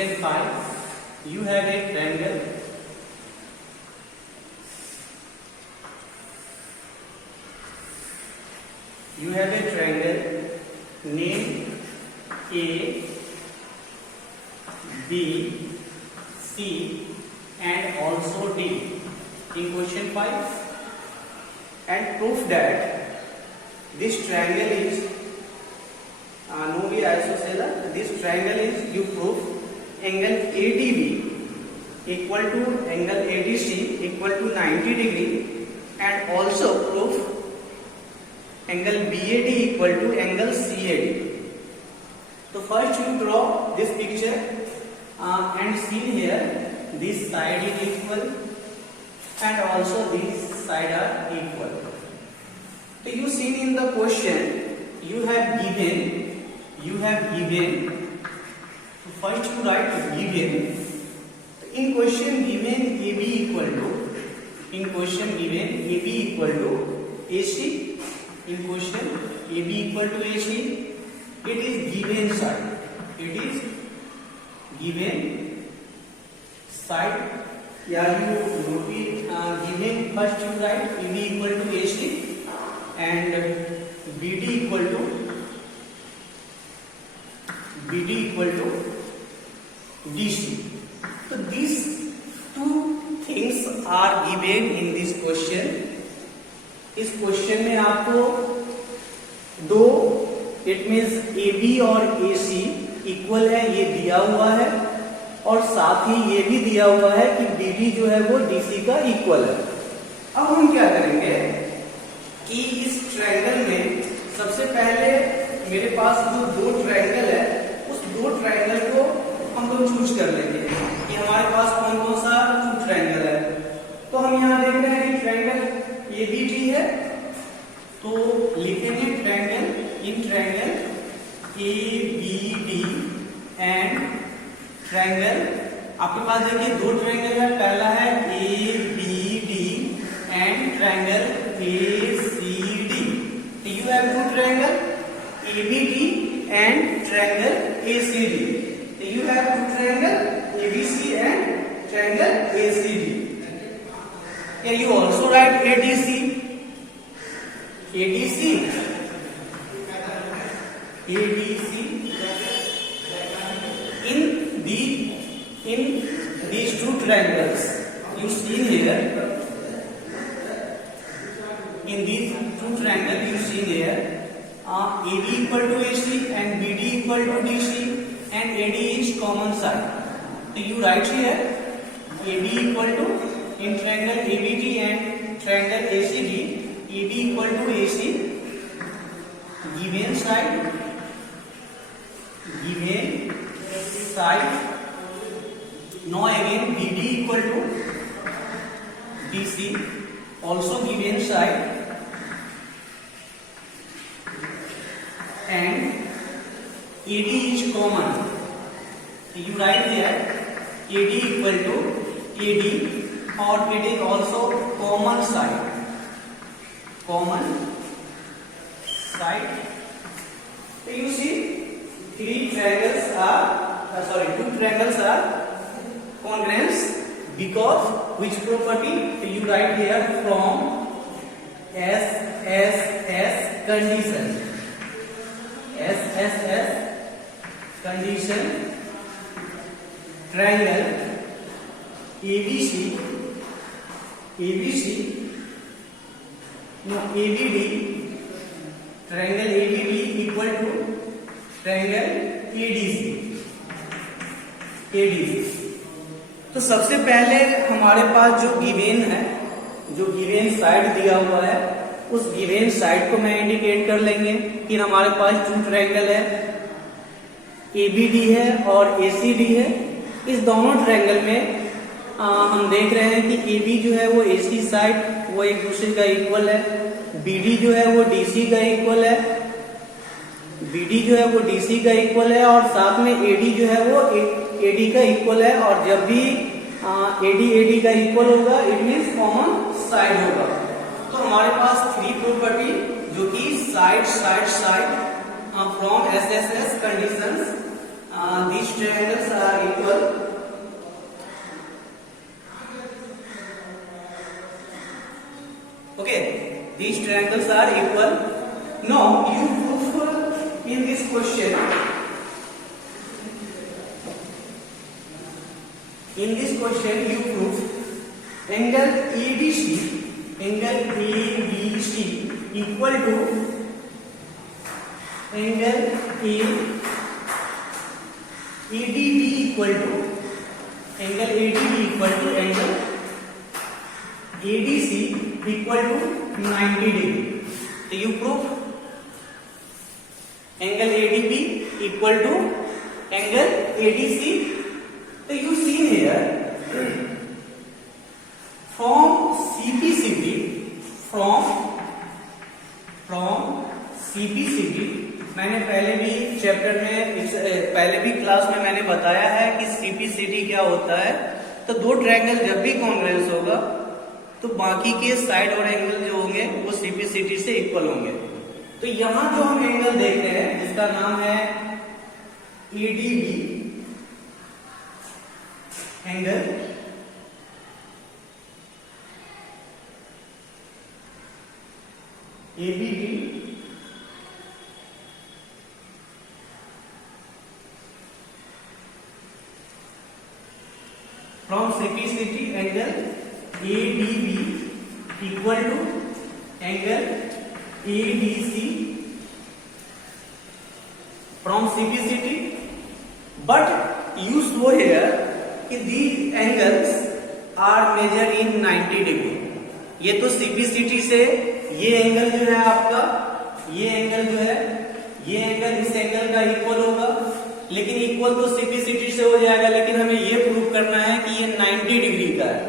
Question 5. You have a triangle. You have a triangle named A, B, C and also D in question 5, and prove that this triangle is this triangle is, you prove angle ADB equal to angle ADC equal to 90 degree, and also prove angle BAD equal to angle CAD. So first you draw this picture and see here this side is equal and also this side are equal. So you see in the question you have given. So first you write given. In question given AB equal to. In question given AB equal to AC. In question AB equal to AC. It is given side. It is given side. Yeah, you notice given first you write AB equal to AC and BD equal to DC. So these two things are given in this question. इस question में आपको दो, it means AB और AC equal है ये दिया हुआ है, और साथ ही ये भी दिया हुआ है कि BD जो है वो DC का इक्वल है. अब हम क्या करेंगे कि इस ट्रायंगल में सबसे पहले मेरे पास जो दो ट्रायंगल है उस दो ट्रायंगल को हम लोग चूज कर लेंगे कि हमारे पास कौन कौन सा टू ट्रायंगल है. तो हम यहाँ देख रहे हैं कि ट्रायंगल ABD है, तो लिखेंगे triangle in triangle ABD and triangle. आपके पास देखिए दो ट्रायंगल है, पहला है ABD and triangle ACD. You have two triangle ABD and triangle ACD. You have two triangle ABC and triangle ACD. Here you also write ADC. In these two triangles you see here. In these two triangles you see here AB equal to AC and BD equal to DC. And AD is common side. So you write here AB equal to, in triangle ABD and triangle ACD, AB equal to AC, given side, now again BD equal to DC, also given side, and AD is common. You write here AD equal to AD, or it is also common side. So you see two triangles are congruent because which property? So you write here from SSS condition. Triangle ABD, triangle ABD equal to triangle ADC. तो सबसे पहले हमारे पास जो given है, जो given side दिया हुआ है, उस गिवन साइड को मैं इंडिकेट कर लेंगे कि हमारे पास टू ट्रायंगल है, ABD है और ACD है. इस दोनों ट्रायंगल में हम देख रहे हैं कि AB जो है वो AC साइड वो एक दूसरे का इक्वल है, BD जो है वो DC का इक्वल है, और साथ में AD जो है वो AD का इक्वल है. और जब भी AD का इक्वल होगा इट मीन्स कॉमन साइड होगा. तो हमारे पास थ्री प्रॉपर्टी जो कि side from SSS conditions, these triangles are equal these triangles are equal. Now you prove in this question. In this question you prove angle ADC equal to angle ADB equal to angle angle ADC equal to 90 degree. So you prove angle ADB equal to angle ADC. So you see here from CPCT मैंने पहले भी chapter में पहले भी class में मैंने बताया है कि सीपीसीटी क्या होता है। तो दो ट्रायंगल जब भी कॉन्ग्रुएंस होगा तो बाकी के साइड और एंगल जो होंगे वो सीपीसीटी से इक्वल होंगे। तो यहां जो हम एंगल देख रहे हैं जिसका नाम है ADB angle, ABD from CPCT angle ADB equal to angle ADC from CPCT, but you show here these angles are measured in 90 degree. ये तो CPCT से ये एंगल जो है आपका, ये एंगल जो है, ये एंगल इस एंगल का इक्वल होगा, लेकिन इक्वल तो सीपीसीटी से हो जाएगा, लेकिन हमें ये प्रूव करना है कि ये 90 डिग्री का है।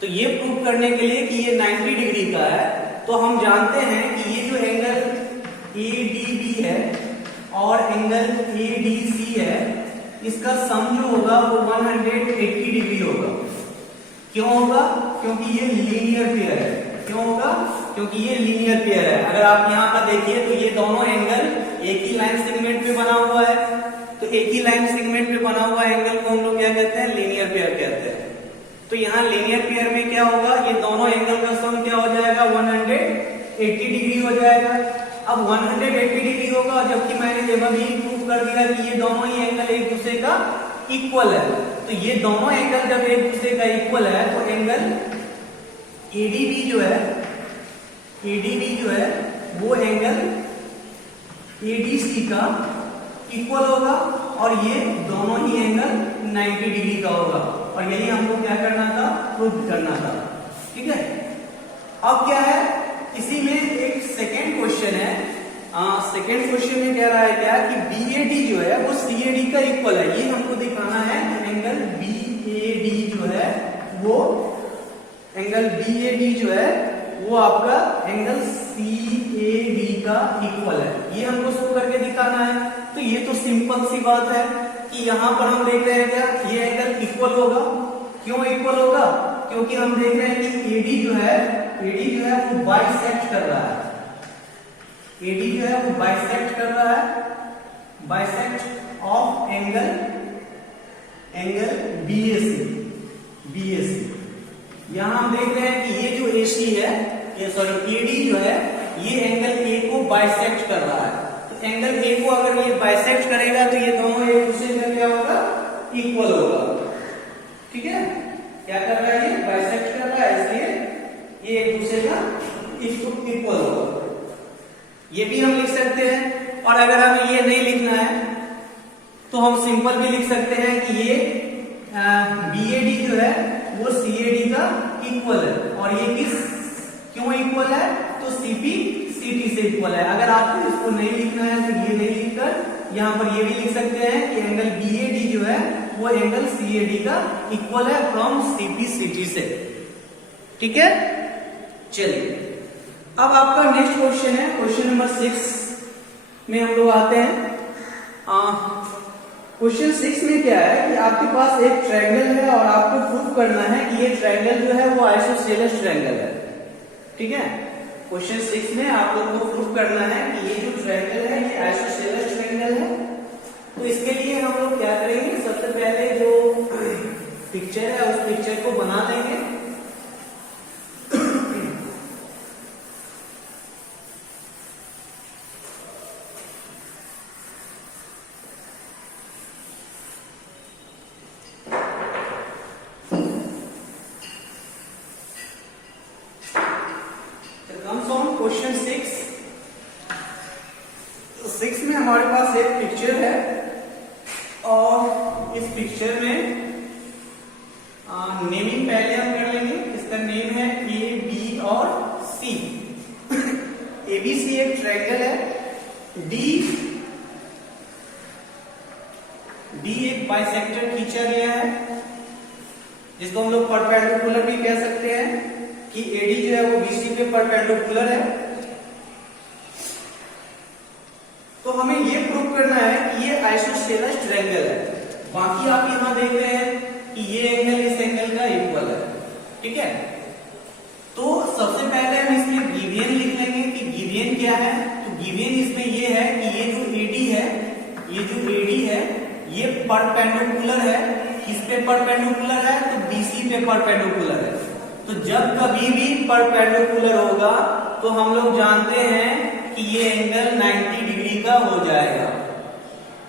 तो ये प्रूव करने के लिए कि ये 90 डिग्री का है तो हम जानते हैं कि ये जो एंगल ADB है और एंगल ADC है, इसका सम जो होगा वो 180 डिग्री होगा। क्यों होगा? क्योंकि ये लीनियर पेयर है। क्यों होगा? क्योंकि ये लीनियर पेयर है। अगर आप यहाँ पर देखिए तो ये दोनों एंगल एक ही लाइन सेगमेंट पे बना हुआ है, तो एक ही लाइन सेगमेंट पे बना हुआ एंगल को हम लोग क्या कहते हैं? लीनियर पेयर कहते हैं। तो यहाँ लीनियर पेयर में क्या होगा? ये दोनों एंगल का सम क्या हो जाएगा? 180 डिग्री हो जाएगा। अब 180 डिग्री होगा, जबकि मैंने जब अभी प्रूव कर दिया कि ये दोनों ही एंगल एक दूसरे का इक्वल है। तो ये दोनों एंगल जब एक दूसरे का इक्वल है तो एंगल ADB जो है वो एंगल ADC का इक्वल होगा और ये दोनों ही एंगल 90 डिग्री का होगा। और यही हमको क्या करना था? प्रूव करना था। ठीक है। अब क्या है, इसी में एक सेकेंड क्वेश्चन है। सेकेंड क्वेश्चन में कह रहा है क्या कि BAD जो है वो CAD का इक्वल है। ये हमको दिखाना है एंगल BAD जो है वो एंगल BAD जो है वो आपका एंगल CAD का इक्वल है। ये हमको शो करके दिखाना है। तो ये तो सिंपल सी बात है कि यहाँ पर हम देख रहे हैं क्या, ये एंगल इक्वल होगा। क्यों इक्वल होगा? क्योंकि हम देख रहे हैं कि AD जो है वो बाइसेक्ट कर रहा है। AD जो है वो बाइसेक्ट कर रहा है, बाइसेक्ट ऑफ एंगल BAC। यहां हम देख रहे हैं कि ये जो AC है, ये सॉरी AD जो है ये एंगल A को बाइसेक्ट कर रहा है। तो एंगल A को अगर ये बाइसेक्ट करेगा तो ये दोनों एक दूसरे का क्या होगा? इक्वल होगा। ठीक है। क्या कर रहा है? ये बाइसेक्ट कर रहा है, इसलिए ये एक दूसरे का इक्वल होगा। ये भी हम लिख सकते हैं। और अगर हमें ये नहीं लिखना है तो हम सिंपल भी लिख सकते हैं कि ये BAD जो है वो CAD का इक्वल है। और ये क्यों इक्वल है? तो CPCT से इक्वल है। अगर आपको इसको नहीं लिखना है तो ये नहीं लिखकर यहाँ पर ये भी लिख सकते हैं कि एंगल BAD जो है वो एंगल CAD का इक्वल है फ्रॉम CPCT से। ठीक है। चलिए अब आपका नेक्स्ट क्वेश्चन है, क्वेश्चन नंबर 6 में हम लोग आते हैं। क्वेश्चन 6 में क्या है कि आपके पास एक ट्रायंगल है और आपको प्रूव करना है कि ये ट्रायंगल जो है वो आइसोसेलेस ट्रायंगल है। ठीक है। क्वेश्चन 6 में आप लोग को प्रूव करना है कि ये जो ट्रायंगल है ये आइसोसेलेस ट्रायंगल है। तो इसके लिए हम लोग क्या करेंगे? सबसे पहले जो पिक्चर है उस पिक्चर को बना देंगे। पिक्चर में नेमिंग पहले हम कर लेंगे। इसका नेम है ए बी और सी। एबीसी एक ट्रायंगल है। डी एक बाइसेक्टर खींचा गया है, जिसको हम लोग परपेंडिकुलर भी कह सकते हैं कि एडी जो है वो बीसी पे परपेंडिकुलर है। तो हमें ये प्रूव करना है कि ये आइसोसेलेस ट्रायंगल है। बाकी आप यहां देख रहे हैं कि ये एंगल इस एंगल का इक्वल है, ठीक है। तो सबसे पहले हम इसमें गिवियन लिख लेंगे कि गिवियन क्या है। तो गिवियन इसमें ये है कि ये जो एडी है, ये जो एडी है ये परपेंडिकुलर है। किस पे परपेंडिकुलर है? तो बीसी पे परपेंडिकुलर है। तो जब कभी भी परपेंडिकुलर होगा तो हम लोग जानते हैं कि ये एंगल 90 डिग्री का हो जाएगा।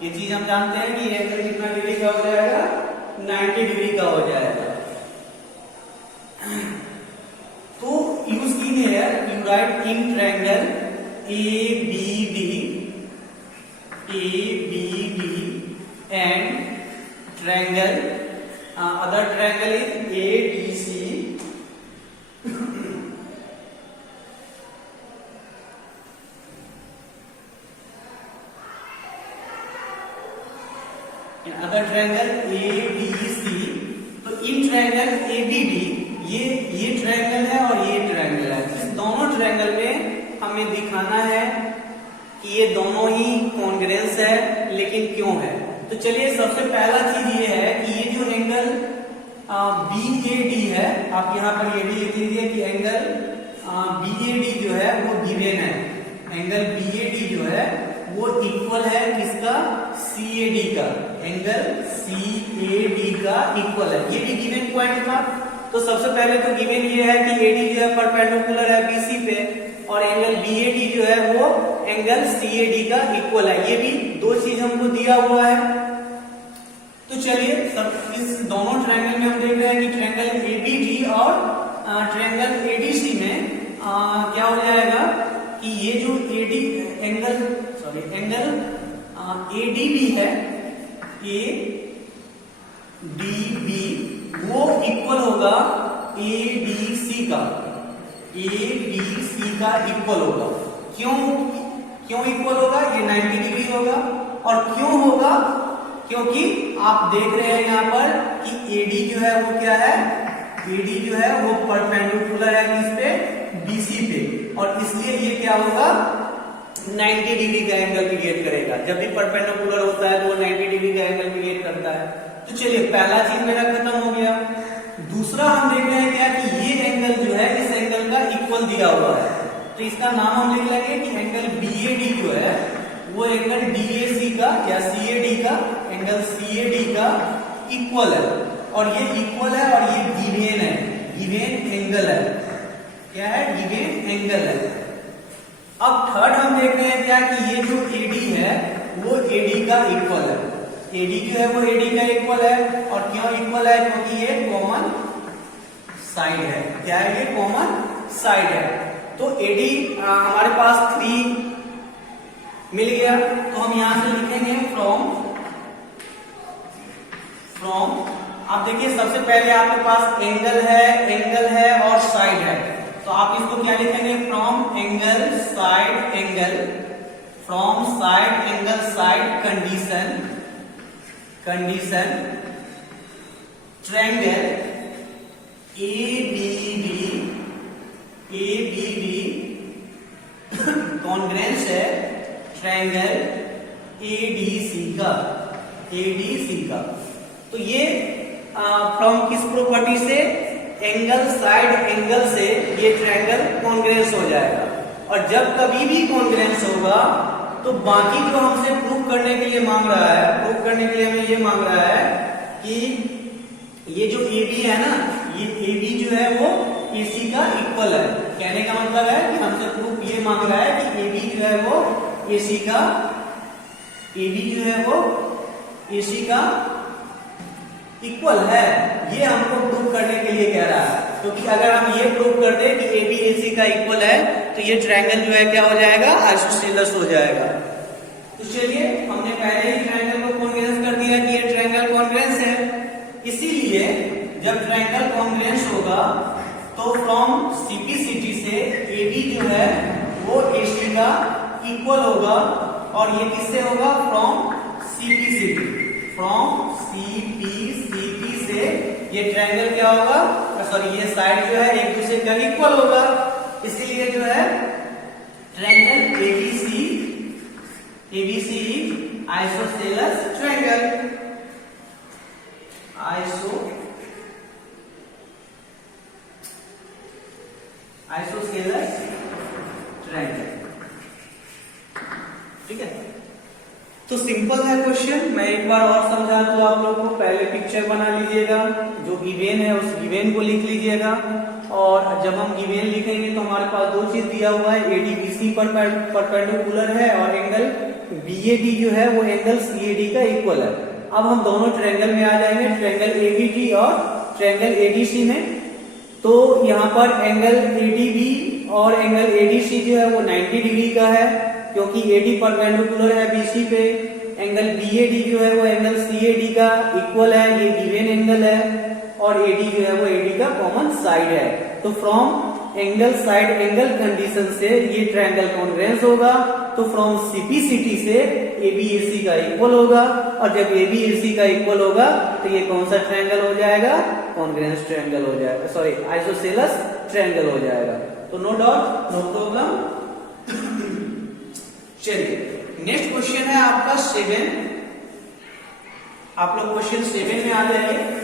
ये चीज हम जानते हैं कि ये एंगल कितना डिग्री का हो जाएगा? 90 डिग्री का हो जाएगा। तो यूज कीजिए you right in triangle ABD and triangle other triangle is ADC other triangle ABC। तो इन ट्रायंगल ABD ये ट्रायंगल है और ये ट्रायंगल है। इस दोनों ट्रायंगल में हमें दिखाना है कि ये दोनों ही कॉन्ग्रुएंस है, लेकिन क्यों है? तो चलिए सबसे पहला चीज ये है कि ये जो एंगल BAD है, आप यहाँ पर ये भी लिख लीजिए कि एंगल BAD जो है वो गिवन है। एंगल BAD जो है वो इक्वल है किसका? CAD का। एंगल CAD का इक्वल है। ये भी गिवन पॉइंट था। तो सबसे पहले तो गिवन ये है कि AD जो है परपेंडिकुलर है BC पे और एंगल BAD जो है वो एंगल CAD का इक्वल है। ये भी दो चीज हमको दिया हुआ है। तो चलिए सब इस दोनों ट्रायंगल में हम देख रहे हैं कि ट्रायंगल ABD और ट्रायंगल ADC में क्या हो जाएगा कि ये जो एंगल ADB है, ADB वो इक्वल होगा ADC का। ADC का इक्वल होगा। क्यों इक्वल होगा? ये 90 डिग्री होगा। और क्यों होगा? क्योंकि आप देख रहे हैं यहाँ पर कि AD जो है वो क्या है? AD जो है वो परपेंडिकुलर है किस पे? BC पे। और इसलिए ये क्या होगा? 90 डिग्री का एंगल क्रिएट करेगा। जब भी परपेंडिकुलर होता है तो वो 90 डिग्री का एंगल क्रिएट करता है। तो चलिए पहला चीज मेरा खत्म हो गया। दूसरा हम देख रहे हैं क्या कि ये एंगल जो है इस एंगल का इक्वल दिया हुआ है। तो इसका नाम हम लिख लेंगे कि एंगल BAD जो है वो एंगल DAC का या CAD का, एंगल CAD का इक्वल है। और ये इक्वल है और ये गिवन है, गिवन एंगल है। क्या है? गिवन एंगल है। अब थर्ड हम देख रहे हैं क्या कि ये जो AD है वो AD का इक्वल है। AD जो है वो AD का इक्वल है। और क्यों इक्वल है? क्योंकि ये कॉमन साइड है। क्या है? ये कॉमन साइड है। तो AD हमारे पास 3 मिल गया। तो हम यहां से लिखेंगे फ्रॉम आप देखिए सबसे पहले आपके पास एंगल है और साइड है। तो आप इसको क्या लिखेंगे? From angle side angle, from side angle side condition triangle ABD congruence है ट्रायंगल ADC का। तो ये फ्रॉम किस प्रॉपर्टी से? एंगल साइड एंगल से ये ट्रायंगल कॉन्ग्रुएंस हो जाएगा। और जब कभी भी कॉन्ग्रुएंस होगा तो बाकी जो हमसे प्रूव करने के लिए मांग रहा है, प्रूव करने के लिए हमें ये मांग रहा है कि ये जो AB है ना, ये AB जो है वो AC का इक्वल है। कहने का मतलब है कि हमसे प्रूफ ये मांग रहा है कि AB जो है वो AC का, AB जो है वो AC का इक्वल है। ये हमको प्रूव करने के लिए कह रहा है। क्योंकि अगर हम ये प्रूव कर दे कि AB AC का इक्वल है तो ये ट्रायंगल जो है क्या हो जाएगा? आइसोसेलेस हो जाएगा। तो चलिए हमने पहले ही ट्रायंगल को कॉन्ग्रुएंस कर दिया कि ये ट्रायंगल कॉन्ग्रुएंस है। इसीलिए जब ट्रायंगल कॉन्ग्रुएंस होगा तो फ्रॉम सीपीसीटी से एबी जो है वो एसी का इक्वल होगा, और ये किससे होगा? फ्रॉम सीपीसीटी, फ्रॉम सीपीसीटी से ये ट्रायंगल क्या होगा, सॉरी ये साइड जो है एक दूसरे का इक्वल होगा, इसीलिए जो है triangle ABC is isosceles triangle, isosceles triangle. ठीक है, तो सिंपल है क्वेश्चन। मैं एक बार और समझा दूं आप लोगों को। पहले पिक्चर बना लीजिएगा, जो गिवेन है उस गिवेन को लिख लीजिएगा, और जब हम गिवेन लिखेंगे तो हमारे पास दो चीज दिया हुआ है, एडीबीसी परपेंडिकुलर है और एंगल बीएडी जो है वो एंगल सीएडी का इक्वल है। अब हम दोनों ट्रायंगल में आ जाएंगे, ट्रायंगल एबीडी और ट्रायंगल एडीसी में। तो यहाँ पर एंगल एडीबी और एंगल एडीसी जो है वो 90 डिग्री का है, क्योंकि एडी परपेंडिकुलर है बीसी पे। एंगल बीएडी जो है वो एंगल सीएडी का इक्वल है, ये गिवन एंगल है, और एडी जो है वो एडी का कॉमन साइड है। तो from angle side angle condition से ये ट्रायंगल कॉन्ग्रुएंस होगा, तो फ्रॉम सीपीसीटी से एबीएसी का इक्वल होगा, और जब एबीएसी का इक्वल होगा तो ये कौन सा ट्रायंगल हो जाएगा? कॉन्ग्रुएंस ट्रायंगल हो जाएगा, सॉरी आइसोसेलेस ट्रायंगल हो जाएगा। तो नो डाउट, नो प्रॉब्लम। चलिए नेक्स्ट क्वेश्चन है आपका 7। आप लोग क्वेश्चन 7 में आ जाएंगे।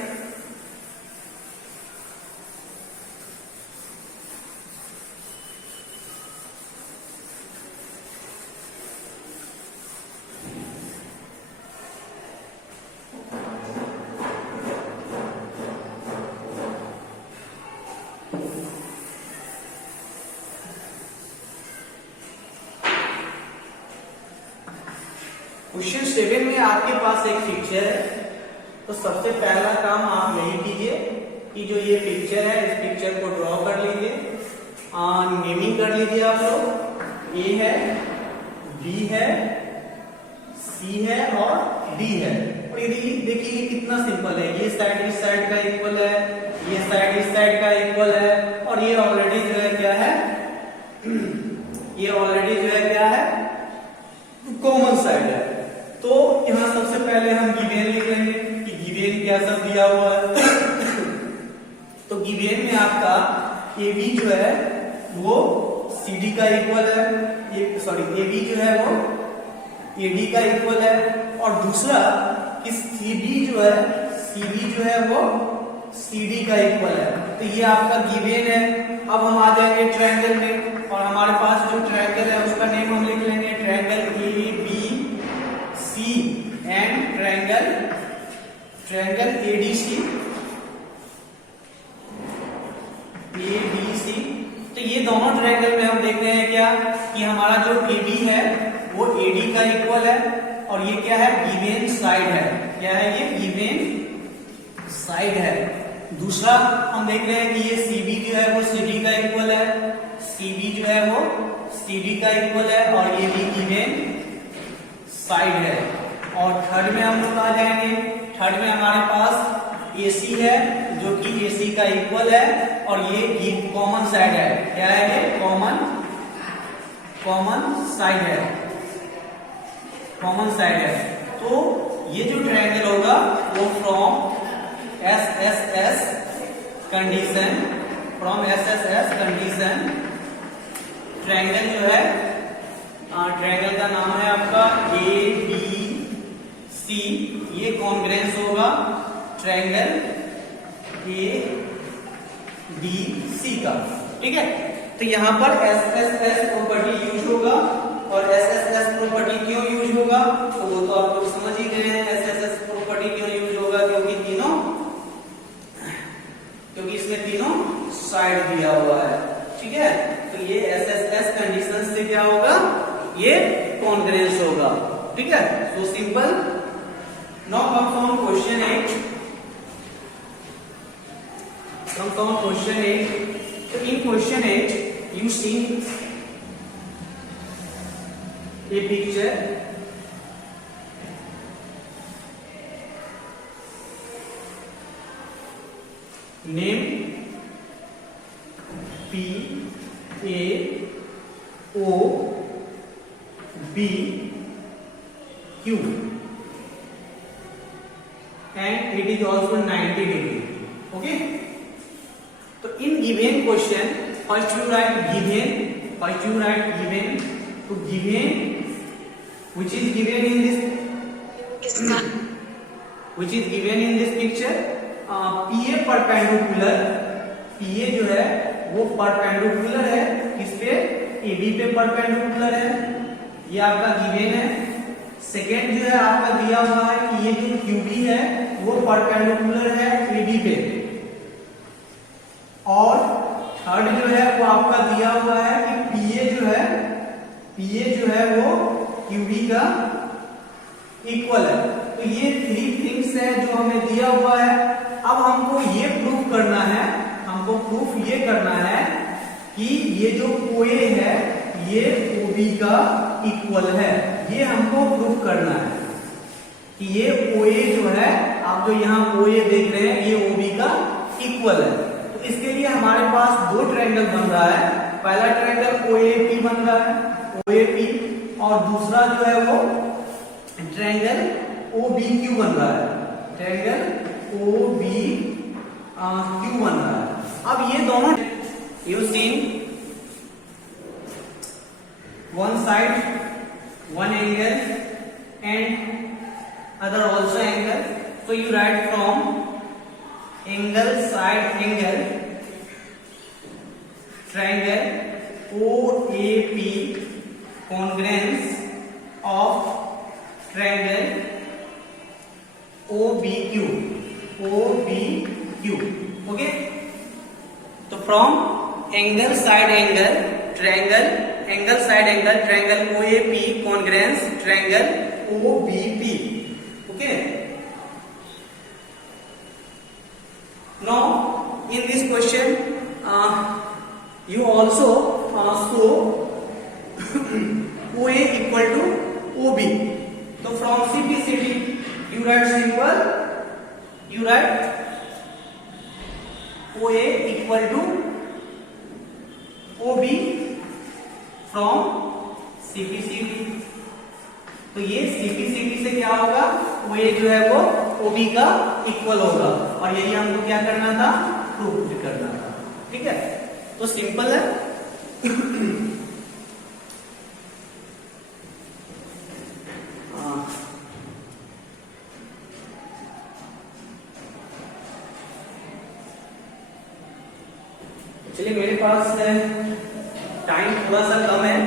क्वेश्चन 7 में आपके पास एक पिक्चर है, तो सबसे पहला काम आप यही कीजिए कि जो ये पिक्चर है इस पिक्चर को ड्रॉ कर लीजिए, नेमिंग कर लीजिए आप लोग। ए है, बी है, सी है और डी है। और ये देखिए ये कितना सिंपल है, ये साइड इस साइड का इक्वल है, ये साइड इस साइड का इक्वल है, और ये ऑलरेडी जो है क्या है, ये ऑलरेडी जो है क्या है, कॉमन साइड है। तो यहां सबसे पहले हम गिवेन लिख लेंगे कि गिवेन क्या सब दिया हुआ है। तो गिवेन में आपका AB जो है वो CD का इक्वल है, ये सॉरी AB जो है वो AD का इक्वल है, और दूसरा कि CB जो है वो CD का इक्वल है। तो ये आपका गिवेन है। अब हम आ जाएंगे ट्रायंगल में, और हमारे पास जो ट्रायंगल है उसका नेम हम लिख लेंगे triangle ABC and triangle ADC। तो ये दोनों ट्रायंगल में हम देखते हैं क्या कि हमारा जो AB है वो AD का इक्वल है, और ये क्या है, गिवेन साइड है। क्या है ये? गिवेन साइड है। दूसरा हम देख रहे हैं कि ये CB जो है वो CD का इक्वल है, CB जो है वो CD का इक्वल है, और ये भी गिवेन साइड है। और थर्ड में हम लोग आ जाएंगे, थर्ड में हमारे पास AC है जो कि AC का इक्वल है, और ये कॉमन साइड है। क्या है ये? कॉमन साइड है, कॉमन साइड है। तो ये जो ट्रायंगल होगा वो फ्रॉम SSS कंडीशन, ट्रायंगल जो है, ट्रायंगल का नाम है आपका ABC, ये कॉन्ग्रुएंस होगा ट्रायंगल ADC का। ठीक है, तो यहां पर SSS प्रॉपर्टी यूज होगा, और SSS प्रॉपर्टी क्यों यूज होगा तो वो तो आप लोग समझ ही गए हैं। SSS प्रॉपर्टी क्यों यूज होगा? क्योंकि इसमें तीनों साइड दिया हुआ है। ठीक है, तो ये SSS कंडीशन से क्या होगा, ये कॉन्ग्रुएंस होगा। ठीक है, so simple. Now comes on question 8। So in question 8 you see a picture, name P A O B Q and it is also 90 degree. Okay, so in given question first you write given, to given which is given in this picture, PA perpendicular, PA जो है वो perpendicular है किस पे, AB पे perpendicular है, ये आपका गिवन है। सेकेंड जो है आपका दिया हुआ है कि ये जो QB है वो परपेंडिकुलर है AB पे, और थर्ड जो है वो आपका दिया हुआ है कि PA जो है वो QB का इक्वल है। तो ये थ्री थिंग्स है जो हमें दिया हुआ है। अब हमको ये प्रूफ करना है, कि ये जो OA है ये OB का इक्वल है। ये हमको प्रूफ करना है कि ये OA जो है, आप जो यहाँ OA देख रहे हैं, ये OB का इक्वल है। तो इसके लिए हमारे पास दो ट्रायंगल बन रहा है। पहला ट्रायंगल OAP बन रहा है, OAP, और दूसरा जो है वो ट्रायंगल OBQ बन रहा है, ट्रायंगल OBQ बन रहा है। अब ये दोनों you seen one side one angle and other also angle, so you write from angle side angle triangle OAP congruence of triangle OBQ, okay? तो from angle side angle triangle, angle side angle triangle OAP congruence triangle OBP, okay? Now in this question you also show OA equal to OB. So from CPCD you write simple, you write OA equal to OB from CPCD। तो ये CPCD से क्या होगा, OA जो है वो OB का equal होगा, और यही हमको क्या करना था, प्रूफ करना था। ठीक है, तो सिंपल है। चलिए, मेरे पास टाइम थोड़ा सा कम है,